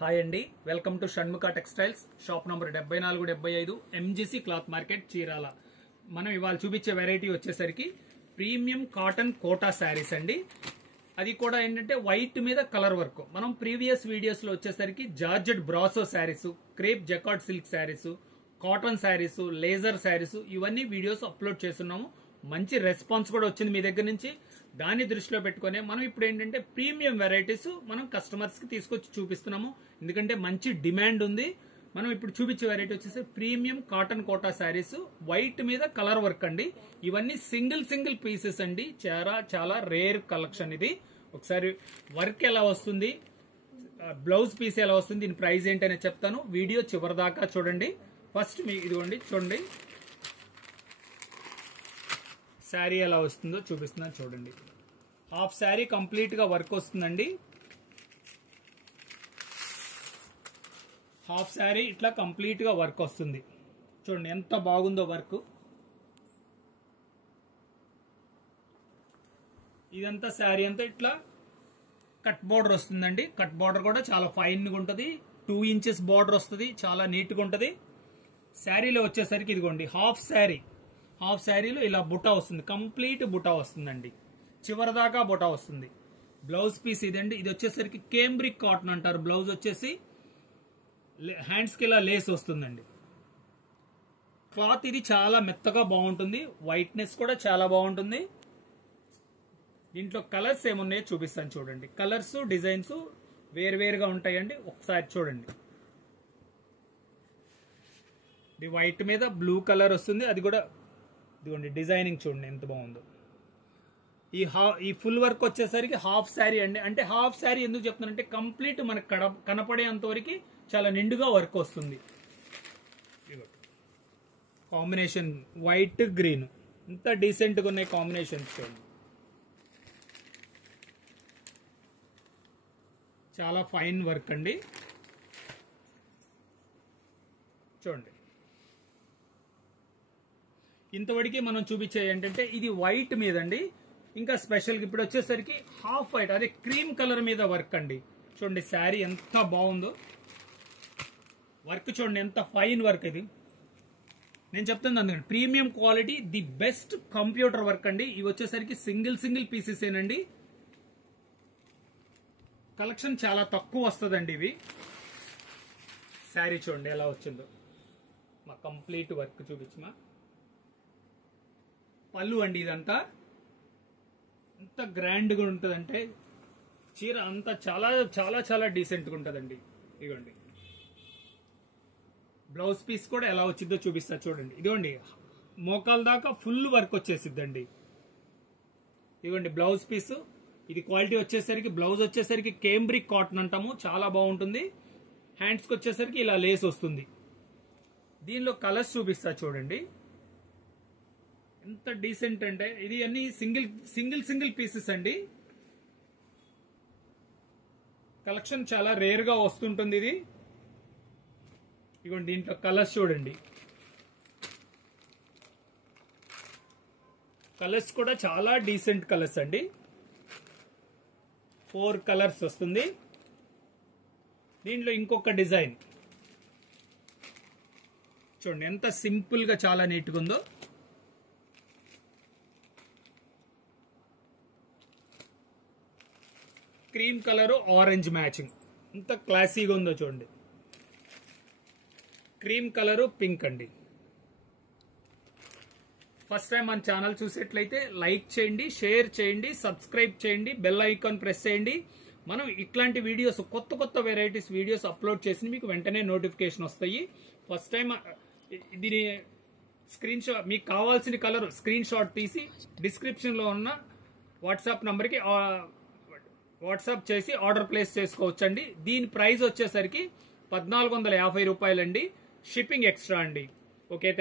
Hi అండి, welcome to Shanmukha textiles. Shop number 7475 MGC cloth market Chirala. మనం ఇవాళ చూపించే వెరైటీ వచ్చేసరికి ప్రీమియం కాటన్ కోటా శారీస్ అండి. అది కూడా ఏంటంటే వైట్ మీద కలర్ వర్క్. మనం ప్రీవియస్ వీడియోస్ లో వచ్చేసరికి georgette brasso saris, crepe jacquard silk saris, cotton saris, laser saris ఇవన్నీ వీడియోస్ అప్లోడ్ చేస్తున్నాము. మంచి రెస్పాన్స్ కూడా వచ్చింది మీ దగ్గర నుంచి. దాన్ని దృష్టిలో పెట్టుకునే మనం ఇప్పుడు ఏంటంటే ప్రీమియం వెరైటీస్ మనం కస్టమర్స్ కి తీసుకొచ్చి చూపిస్తున్నాము. ఎందుకంటే మంచి డిమాండ్ ఉంది. మనం ఇప్పుడు చూపించే వెరైటీ వచ్చేసి premium cotton Kota saris, white మీద కలర్ వర్క్ అండి. ఇవన్నీ సింగిల్ పీసెస్ అండి. చాలా రేర్ కలెక్షన్ ఇది. ఒకసారి వర్క్ ఎలా వస్తుంది, బ్లౌజ్ పీస్ ఎలా వస్తుంది, దీని ప్రైస్ ఏంటనే చెప్తాను. వీడియో చివరి దాకా చూడండి. ఫస్ట్ మీ ఇదిగోండి చూడండి, శారీ ఎలా వస్తుందో చూపిస్తున్నాను చూడండి. హాఫ్ శారీ కంప్లీట్ గా వర్క్ వస్తుందండి. హాఫ్ శారీ ఇట్లా కంప్లీట్ గా వర్క్ వస్తుంది. చూడండి ఎంత బాగుందో వర్క్. ఇదంతా శారీ అంతా ఇట్లా కట్ బార్డర్ వస్తుందండి. కట్ బార్డర్ కూడా చాలా ఫైన్ గా ఉంటది. 2 ఇంచెస్ బార్డర్ వస్తుంది. చాలా నీట్ గా ఉంటది. శారీలో వచ్చేసరికి ఇదిగోండి హాఫ్ శారీలో ఇలా బుటా వస్తుంది. కంప్లీట్ బుటా వస్తుందండి. చివరి దాకా బుటా వస్తుంది. బ్లౌజ్ పీస్ ఇదండి. ఇది వచ్చేసరికి కేంబ్రిక్ కాటన్ అంటారు. బ్లౌజ్ వచ్చేసి హ్యాండ్స్ కి ఇలా లేస్ వస్తుందండి. క్లాత్ ఇది చాలా మెత్తగా బాగుంటుంది. వైట్నెస్ కూడా చాలా బాగుంటుంది. దీంట్లో కలర్స్ ఏమున్నాయో చూపిస్తాను చూడండి. కలర్స్ డిజైన్స్ వేరువేరుగా ఉంటాయండి. ఒకసారి చూడండి. ఇది వైట్ మీద బ్లూ కలర్ వస్తుంది. అది కూడా ఇదిగోండి డిజైనింగ్ చూడండి ఎంత బాగుందో. ఈ ఫుల్ వర్క్ వచ్చేసరికి హాఫ్ శారీ అండి. అంటే హాఫ్ శారీ ఎందుకు చెప్తున్నానంటే కంప్లీట్ మనకు కనపడేంత వరకు చాలా నిండుగా వర్క్ వస్తుంది. కాంబినేషన్ వైట్ గ్రీన్ ఇంత డీసెంట్ గా ఉన్నాయి కాంబినేషన్స్ చూడండి. చాలా ఫైన్ వర్క్ అండి. చూడండి ఇంతవరకు మనం చూపించే ఏంటంటే ఇది వైట్ మీద అండి. ఇంకా స్పెషల్ ఇప్పుడు వచ్చేసరికి హాఫ్ వైట్, అదే క్రీమ్ కలర్ మీద వర్క్ అండి. చూడండి శారీ ఎంత బాగుందో. వర్క్ చూడండి ఎంత ఫైన్ వర్క్ ఇది. నేను చెప్తాను అందుకని premium quality, the best computer work అండి. ఇవి వచ్చేసరికి సింగిల్ పీసెస్ ఏనండి. కలెక్షన్ చాలా తక్కువ వస్తుందండి. ఇవి శారీ చూడండి ఎలా వచ్చిందో. మా కంప్లీట్ వర్క్ చూపించమా. పళ్ళు అండి. ఇదంతా ఎంత గ్రాండ్ గా ఉంటుందంటే చీర అంతా చాలా డీసెంట్ గా ఉంటుందండి. ఇదిగోండి బ్లౌజ్ పీస్ కూడా ఎలా వచ్చిందో చూపిస్తా చూడండి. ఇదిగోండి మోకాల దాకా ఫుల్ వర్క్ వచ్చేసిద్దండి. ఇదిగోండి బ్లౌజ్ పీస్. ఇది క్వాలిటీ వచ్చేసరికి బ్లౌజ్ వచ్చేసరికి కేంబ్రిక్ కాటన్ అంటాము. చాలా బాగుంటుంది. హ్యాండ్స్ కి వచ్చేసరికి ఇలా లేస్ వస్తుంది. దీనిలో కలర్స్ చూపిస్తా చూడండి ఎంత డీసెంట్ అంటే. ఇది అన్ని సింగిల్ పీసెస్ అండి. కలెక్షన్ చాలా రేర్ గా వస్తుంటుంది ఇది. ఇదిగోండి దీంట్లో కలర్స్ చూడండి. కలర్స్ కూడా చాలా డీసెంట్ కలర్స్ అండి. 4 కలర్స్ వస్తుంది. దీంట్లో ఇంకొక డిజైన్ చూడండి ఎంత సింపుల్ గా చాలా నీట్ గా ఉందో. క్రీమ్ కలర్ ఆరెంజ్ మ్యాచింగ్ ఎంత క్లాసీగా ఉందో చూడండి. క్రీమ్ కలర్ పింక్ అండి. ఫస్ట్ టైం మన ఛానల్ చూసేట్లయితే లైక్ చేయండి, షేర్ చేయండి, సబ్స్క్రైబ్ చేయండి, బెల్ ఐకాన్ ప్రెస్ చేయండి. మనం ఇట్లాంటి వీడియోస్ కొత్త వెరైటీస్ వీడియోస్ అప్లోడ్ చేసి మీకు వెంటనే నోటిఫికేషన్ వస్తాయి. ఫస్ట్ టైం దీని స్క్రీన్ షాట్, మీకు కావాల్సిన కలర్ స్క్రీన్ షాట్ తీసి డిస్క్రిప్షన్ లో ఉన్న వాట్సాప్ నంబర్ కి వాట్సాప్ చేసి ఆర్డర్ ప్లేస్ చేసుకోవచ్చండి. దీని ప్రైస్ వచ్చేసరికి 1450 రూపాయలండి. షిప్పింగ్ ఎక్స్ట్రా అండి. ఓకే.